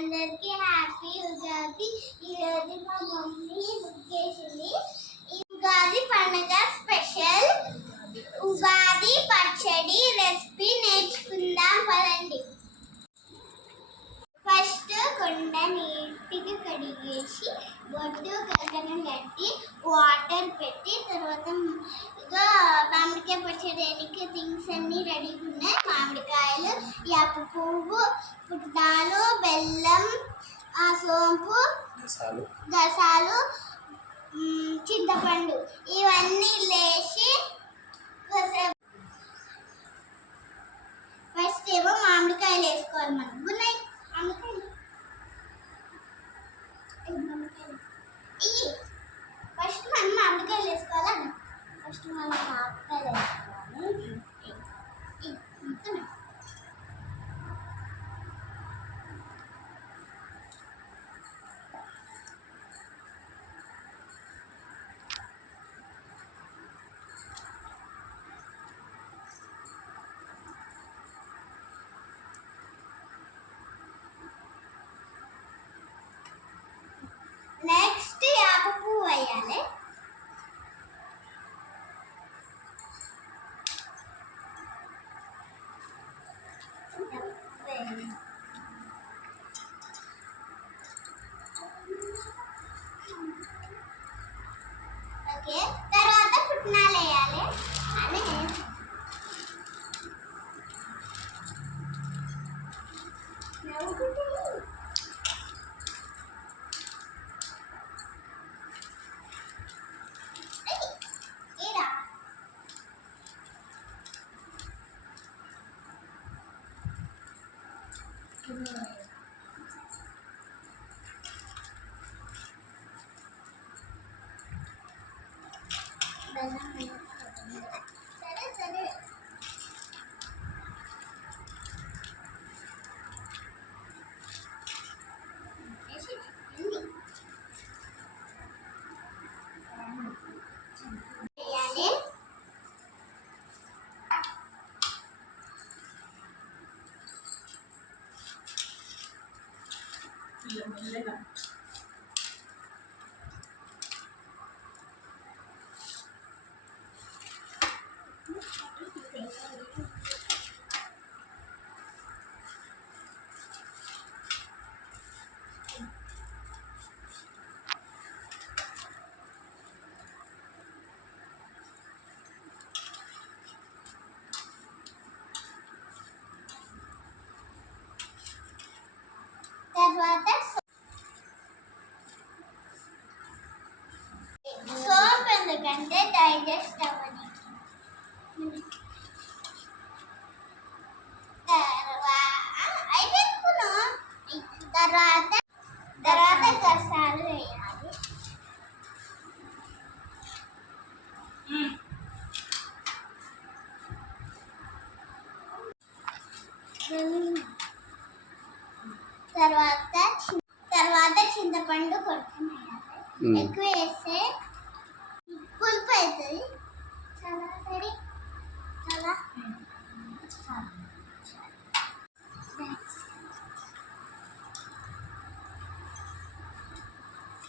అందరికీ హ్యాపీ ఉగాది. ఈరోజు మా మమ్మీ బుక్ చేసింది. ఉగాది పండుగ స్పెషల్ ఉగాది పచ్చడి రెసిపీ నేర్చుకుందాం పదండి. ఫస్ట్ కొండ నీటికి కడిగేసి బొట్టు కంకణం కట్టి వాటర్ పెట్టి తర్వాత ఇంకా మామిడికాయ పచ్చడికి థింగ్స్ అన్నీ రెడీగా ఉన్నాయి. మామిడికాయ యాప పువ్వు పుట్నాలు బెల్లం ఆ సోంపు గసాలు. చింతపండు. ఇవన్నీ లేచి ఫస్ట్ ఏమో మామిడికాయలు వేసుకోవాలి మనం. 这个。有没有那个。ఎందుకంటే డైజెస్ట్ అవ్వని తర్వాత తర్వాత వేయాలి తర్వాత తర్వాత చింతపండు వేయాలి మ్మ్. ఎక్కువ వేస్తే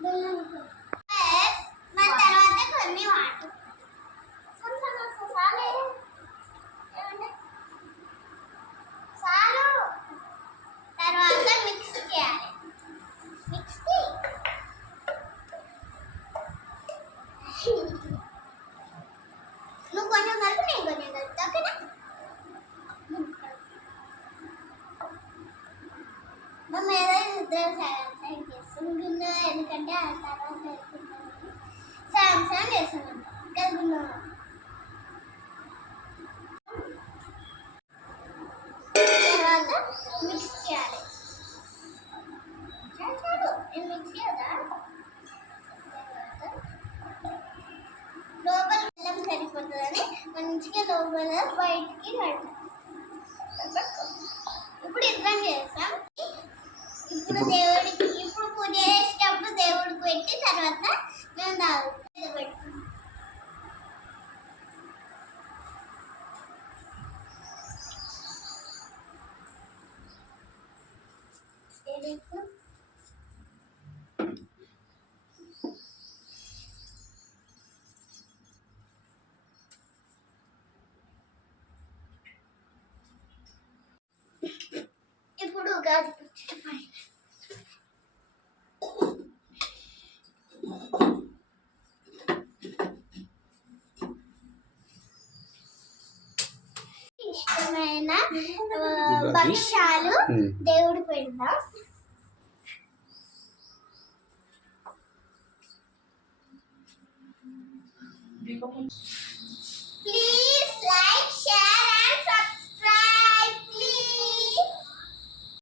బెల్లం కూడా. Yes, మన తర్వాత కొన్ని వాటర్ చాలే ఏమంటే చాలు తర్వాత మిక్స్ చేయాలి మిక్స్ నువ్వు కొంచెం కలుపు నేను కొంచెం కలుపుతా ఓకేనా మమ్మ ఏదైనా ఇద్దరు సగం సగం చేస్తుంది ఎందుకంటే ఆ తర్వాత సాయం సాయం చేస్తున్నాం తర్వాత మిక్స్ చేయాలి. నేను మిక్స్ చేయదా లోపల బెల్లం సరిపోతుందని మంచిగా లోపల బయటికి పెడతాం ఇప్పుడు ఇద్దరం చేస్తాం. ఇప్పుడు దేవుడికి ఇప్పుడు పూజ చేసేటప్పుడు దేవుడికి పెట్టి తర్వాత మేము తాగుతాం ఇప్పుడు ఉగాది పచ్చడి పైన ఆ, భక్ష్యాలు. దేవుడు పెడదాం. దీపం